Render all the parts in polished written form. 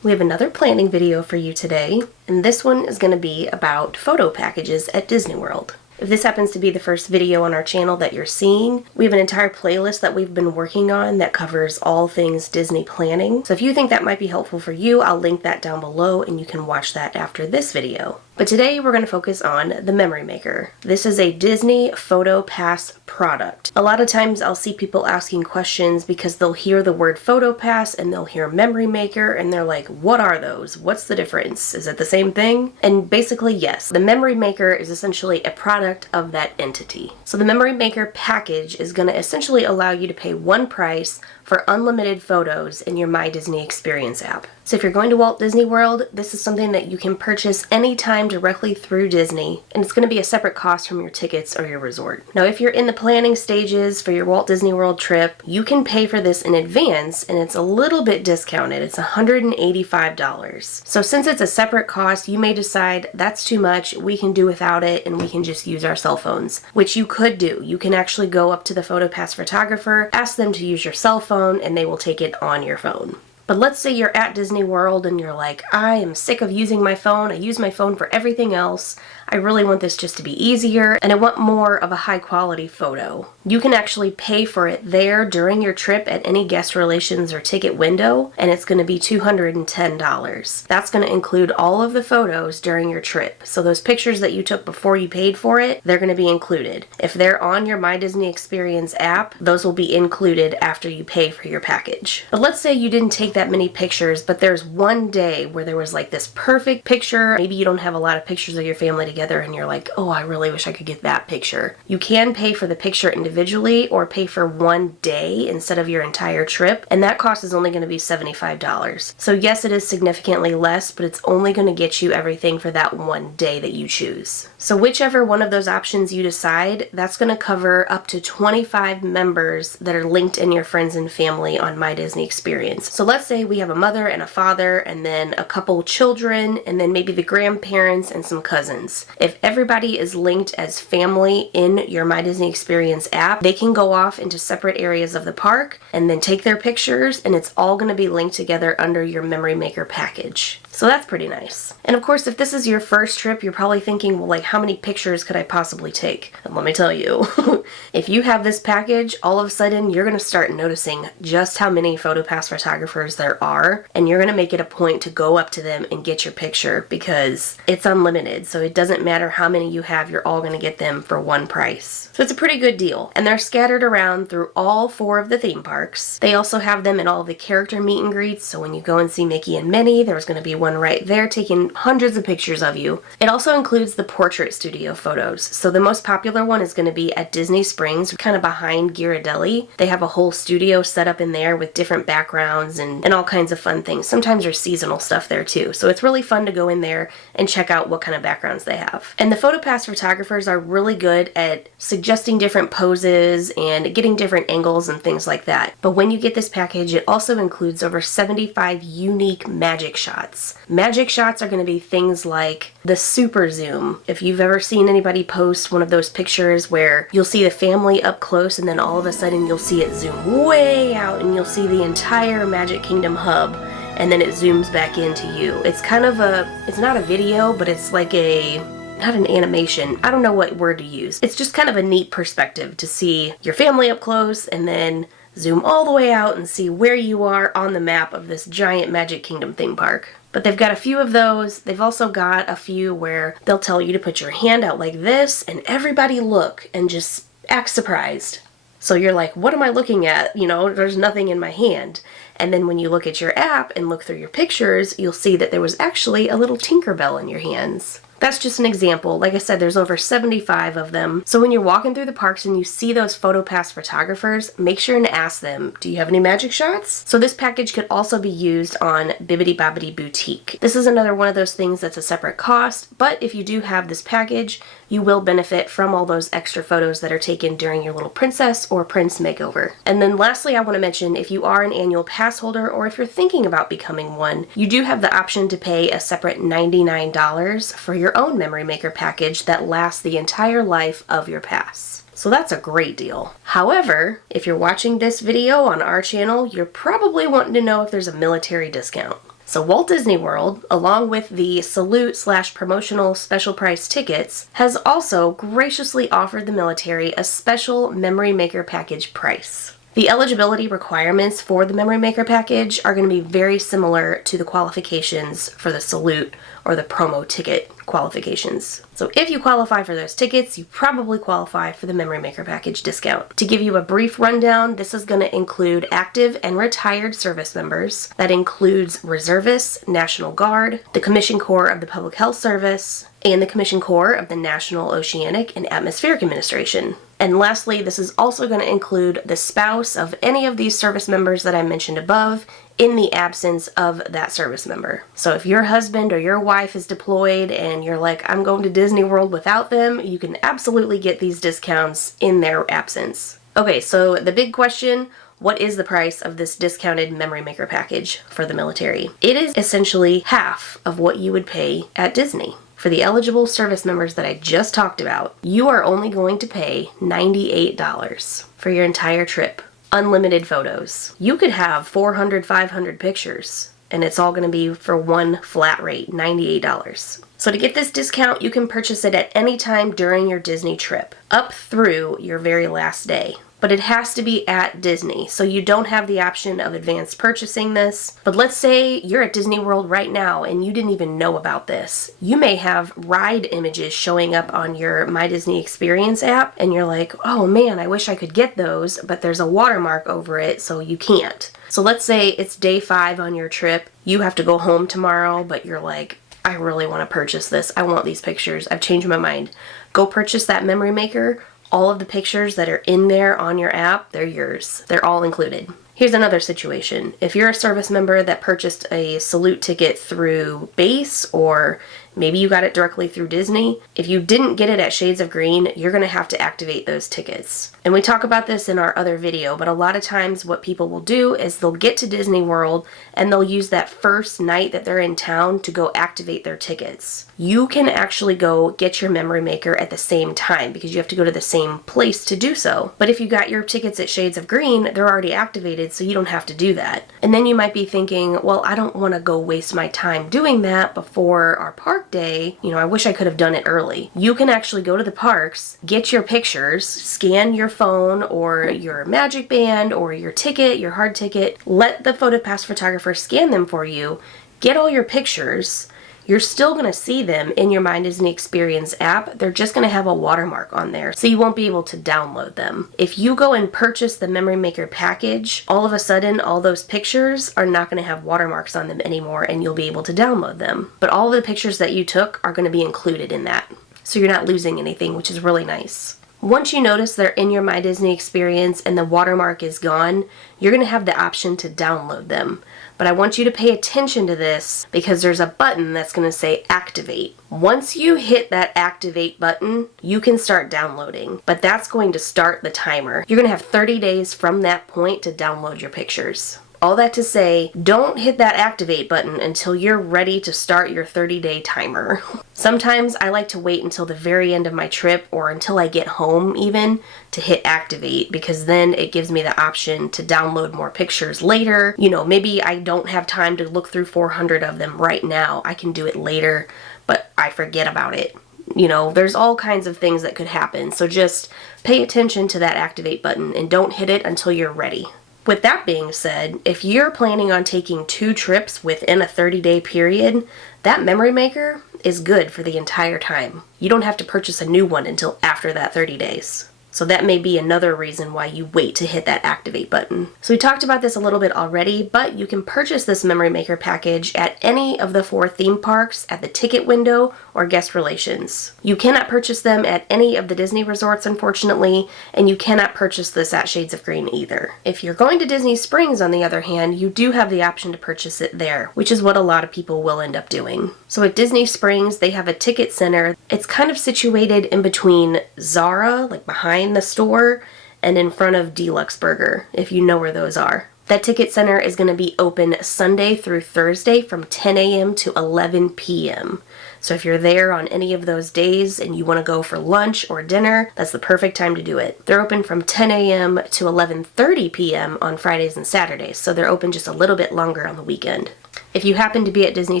We have another planning video for you today, and this one is going to be about photo packages at Disney World. If this happens to be the first video on our channel that you're seeing, we have an entire playlist that we've been working on that covers all things Disney planning. So if you think that might be helpful for you, I'll link that down below and you can watch that after this video. But today we're going to focus on the Memory Maker. This is a Disney Photo Pass product. A lot of times I'll see people asking questions because they'll hear the word Photo Pass and they'll hear Memory Maker and they're like, what are those? What's the difference? Is it the same thing? And basically, yes. The Memory Maker is essentially a product of that entity. So the Memory Maker package is going to essentially allow you to pay one price for unlimited photos in your My Disney Experience app. So if you're going to Walt Disney World, this is something that you can purchase anytime directly through Disney, and it's going to be a separate cost from your tickets or your resort. Now, if you're in the planning stages for your Walt Disney World trip, you can pay for this in advance, and it's a little bit discounted. It's $185. So since it's a separate cost, you may decide that's too much, we can do without it, and we can just use our cell phones, which you could do. You can actually go up to the PhotoPass photographer, ask them to use your cell phone, and they will take it on your phone. But let's say you're at Disney World and you're like, I am sick of using my phone. I use my phone for everything else. I really want this just to be easier, and I want more of a high quality photo. You can actually pay for it there during your trip at any guest relations or ticket window, and it's going to be $210. That's going to include all of the photos during your trip. So those pictures that you took before you paid for it, they're going to be included. If they're on your My Disney Experience app, those will be included after you pay for your package. But let's say you didn't take that many pictures, but there's one day where there was like this perfect picture. Maybe you don't have a lot of pictures of your family together and you're like, oh, I really wish I could get that picture. You can pay for the picture individually or pay for one day instead of your entire trip, and that cost is only going to be $75. So yes, it is significantly less, but it's only going to get you everything for that one day that you choose. So whichever one of those options you decide, that's going to cover up to 25 members that are linked in your friends and family on My Disney Experience. So let's say we have a mother and a father and then a couple children and then maybe the grandparents and some cousins. If everybody is linked as family in your My Disney Experience app, they can go off into separate areas of the park and then take their pictures, and it's all going to be linked together under your Memory Maker package. So that's pretty nice. And of course, if this is your first trip, you're probably thinking, well, like, how many pictures could I possibly take? And let me tell you, if you have this package, all of a sudden, you're going to start noticing just how many PhotoPass photographers there are, and you're going to make it a point to go up to them and get your picture because it's unlimited. So it doesn't matter how many you have, you're all going to get them for one price. So it's a pretty good deal. And they're scattered around through all 4 of the theme parks. They also have them in all the character meet and greets. So when you go and see Mickey and Minnie, there's going to be one right there taking hundreds of pictures of you. It also includes the portrait studio photos. So the most popular one is going to be at Disney Springs, kind of behind Ghirardelli. They have a whole studio set up in there with different backgrounds and all kinds of fun things. Sometimes there's seasonal stuff there too. So it's really fun to go in there and check out what kind of backgrounds they have. And the PhotoPass photographers are really good at suggesting different poses and getting different angles and things like that. But when you get this package, it also includes over 75 unique magic shots. Magic shots are going to be things like the super zoom. If you've ever seen anybody post one of those pictures where you'll see the family up close and then all of a sudden you'll see it zoom way out and you'll see the entire Magic Kingdom hub, and then it zooms back into you. It's kind of it's not a video, but it's like not an animation. I don't know what word to use. It's just kind of a neat perspective to see your family up close and then zoom all the way out and see where you are on the map of this giant Magic Kingdom theme park. But they've got a few of those. They've also got a few where they'll tell you to put your hand out like this and everybody look and just act surprised. So you're like, what am I looking at? You know, there's nothing in my hand. And then when you look at your app and look through your pictures, you'll see that there was actually a little Tinkerbell in your hands. That's just an example. Like I said, there's over 75 of them. So when you're walking through the parks and you see those PhotoPass photographers, make sure and ask them, do you have any magic shots? So this package could also be used on Bibbidi Bobbidi Boutique. This is another one of those things that's a separate cost, but if you do have this package, you will benefit from all those extra photos that are taken during your little princess or prince makeover. And then lastly, I want to mention, if you are an annual pass holder or if you're thinking about becoming one, you do have the option to pay a separate $99 for your own Memory Maker package that lasts the entire life of your pass. So that's a great deal. However, if you're watching this video on our channel, you're probably wanting to know if there's a military discount. So Walt Disney World, along with the salute/promotional special price tickets, has also graciously offered the military a special Memory Maker package price. The eligibility requirements for the Memory Maker package are going to be very similar to the qualifications for the salute or the promo ticket qualifications. So if you qualify for those tickets, you probably qualify for the Memory Maker package discount. To give you a brief rundown, this is going to include active and retired service members. That includes reservists, National Guard, the Commissioned Corps of the Public Health Service, and the Commissioned Corps of the National Oceanic and Atmospheric Administration. And lastly, this is also going to include the spouse of any of these service members that I mentioned above in the absence of that service member. So if your husband or your wife is deployed and you're like, I'm going to Disney World without them, you can absolutely get these discounts in their absence. Okay, so the big question, what is the price of this discounted Memory Maker package for the military? It is essentially half of what you would pay at Disney. For the eligible service members that I just talked about, you are only going to pay $98 for your entire trip. Unlimited photos. You could have 400, 500 pictures, and it's all going to be for one flat rate, $98. So to get this discount, you can purchase it at any time during your Disney trip, up through your very last day. But it has to be at Disney, so you don't have the option of advanced purchasing this. But let's say you're at Disney World right now and you didn't even know about this. You may have ride images showing up on your My Disney Experience app, and you're like, oh man, I wish I could get those, but there's a watermark over it, so you can't. So let's say it's day 5 on your trip. You have to go home tomorrow, but you're like, I really want to purchase this. I want these pictures. I've changed my mind. Go purchase that Memory Maker. All of the pictures that are in there on your app, they're yours. They're all included. Here's another situation. If you're a service member that purchased a salute ticket through Base, or maybe you got it directly through Disney, if you didn't get it at Shades of Green, you're going to have to activate those tickets. And we talk about this in our other video, but a lot of times what people will do is they'll get to Disney World and they'll use that first night that they're in town to go activate their tickets. You can actually go get your Memory Maker at the same time because you have to go to the same place to do so. But if you got your tickets at Shades of Green, they're already activated, so you don't have to do that. And then you might be thinking, well, I don't want to go waste my time doing that before our park day. You know, I wish I could have done it early. You can actually go to the parks, get your pictures, scan your phone or your Magic Band or your ticket, your hard ticket, let the PhotoPass photographer scan them for you, get all your pictures. You're still going to see them in your My Disney Experience app. They're just going to have a watermark on there, so you won't be able to download them. If you go and purchase the Memory Maker package, all of a sudden all those pictures are not going to have watermarks on them anymore, and you'll be able to download them. But all the pictures that you took are going to be included in that, so you're not losing anything, which is really nice. Once you notice they're in your My Disney Experience and the watermark is gone, you're going to have the option to download them. But I want you to pay attention to this because there's a button that's going to say activate. Once you hit that activate button, you can start downloading, but that's going to start the timer. You're going to have 30 days from that point to download your pictures. All that to say, don't hit that activate button until you're ready to start your 30-day timer. Sometimes I like to wait until the very end of my trip or until I get home even to hit activate, because then it gives me the option to download more pictures later. You know, maybe I don't have time to look through 400 of them right now. I can do it later, but I forget about it. You know, there's all kinds of things that could happen. So just pay attention to that activate button and don't hit it until you're ready. With that being said, if you're planning on taking 2 trips within a 30-day period, that Memory Maker is good for the entire time. You don't have to purchase a new one until after that 30 days. So that may be another reason why you wait to hit that activate button. So we talked about this a little bit already, but you can purchase this Memory Maker package at any of the 4 theme parks at the ticket window or guest relations. You cannot purchase them at any of the Disney resorts, unfortunately, and you cannot purchase this at Shades of Green either. If you're going to Disney Springs, on the other hand, you do have the option to purchase it there, which is what a lot of people will end up doing. So at Disney Springs, they have a ticket center. It's kind of situated in between Zara, like behind the store, and in front of Deluxe Burger, if you know where those are. That ticket center is going to be open Sunday through Thursday from 10 a.m. to 11 p.m. So if you're there on any of those days and you want to go for lunch or dinner, that's the perfect time to do it. They're open from 10 a.m. to 11:30 p.m. on Fridays and Saturdays, so they're open just a little bit longer on the weekend. If you happen to be at Disney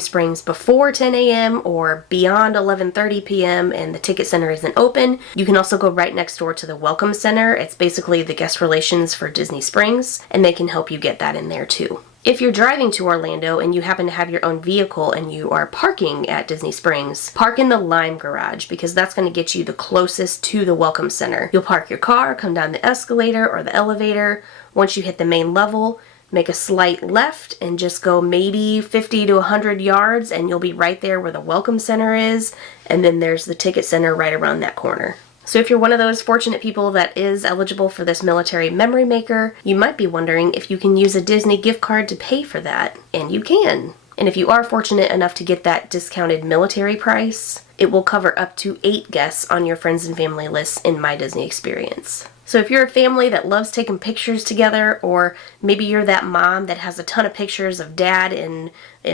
Springs before 10 a.m. or beyond 11:30 p.m. and the ticket center isn't open, you can also go right next door to the Welcome Center. It's basically the guest relations for Disney Springs, and they can help you get that in there too. If you're driving to Orlando and you happen to have your own vehicle and you are parking at Disney Springs, park in the Lime Garage because that's going to get you the closest to the Welcome Center. You'll park your car, come down the escalator or the elevator. Once you hit the main level, make a slight left and just go maybe 50 to 100 yards and you'll be right there where the Welcome Center is, and then there's the ticket center right around that corner. So if you're one of those fortunate people that is eligible for this military memory maker, you might be wondering if you can use a Disney gift card to pay for that, and you can. And if you are fortunate enough to get that discounted military price, it will cover up to 8 guests on your friends and family list in My Disney Experience. So if you're a family that loves taking pictures together, or maybe you're that mom that has a ton of pictures of dad and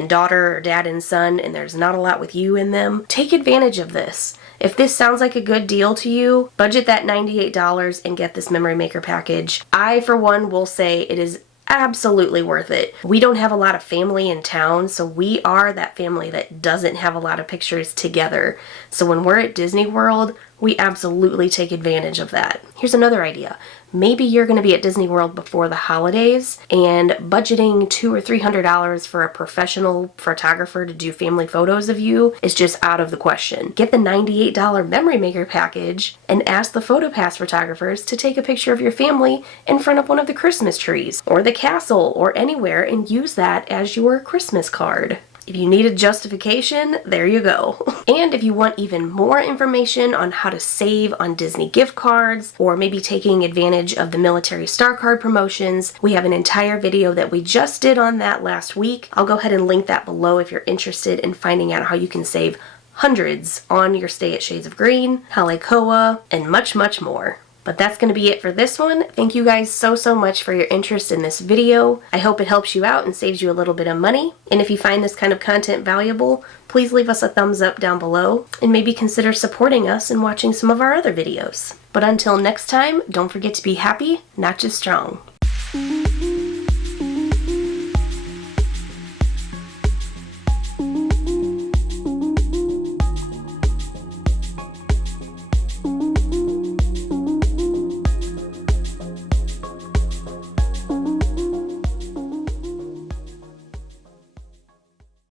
daughter or dad and son and there's not a lot with you in them, take advantage of this. If this sounds like a good deal to you, budget that $98 and get this memory maker package. I, for one, will say it is absolutely worth it. We don't have a lot of family in town, so we are that family that doesn't have a lot of pictures together. So when we're at Disney World, we absolutely take advantage of that. Here's another idea. Maybe you're going to be at Disney World before the holidays, and budgeting $200 or $300 for a professional photographer to do family photos of you is just out of the question. Get the $98 memory maker package and ask the PhotoPass photographers to take a picture of your family in front of one of the Christmas trees or the castle or anywhere and use that as your Christmas card. If you need a justification, there you go. And if you want even more information on how to save on Disney gift cards, or maybe taking advantage of the military star card promotions, we have an entire video that we just did on that last week. I'll go ahead and link that below if you're interested in finding out how you can save hundreds on your stay at Shades of Green, Halekoa, and much, much more. But that's going to be it for this one. Thank you guys so much for your interest in this video. I hope it helps you out and saves you a little bit of money. And if you find this kind of content valuable, please leave us a thumbs up down below and maybe consider supporting us and watching some of our other videos. But until next time, don't forget to be happy, not just strong.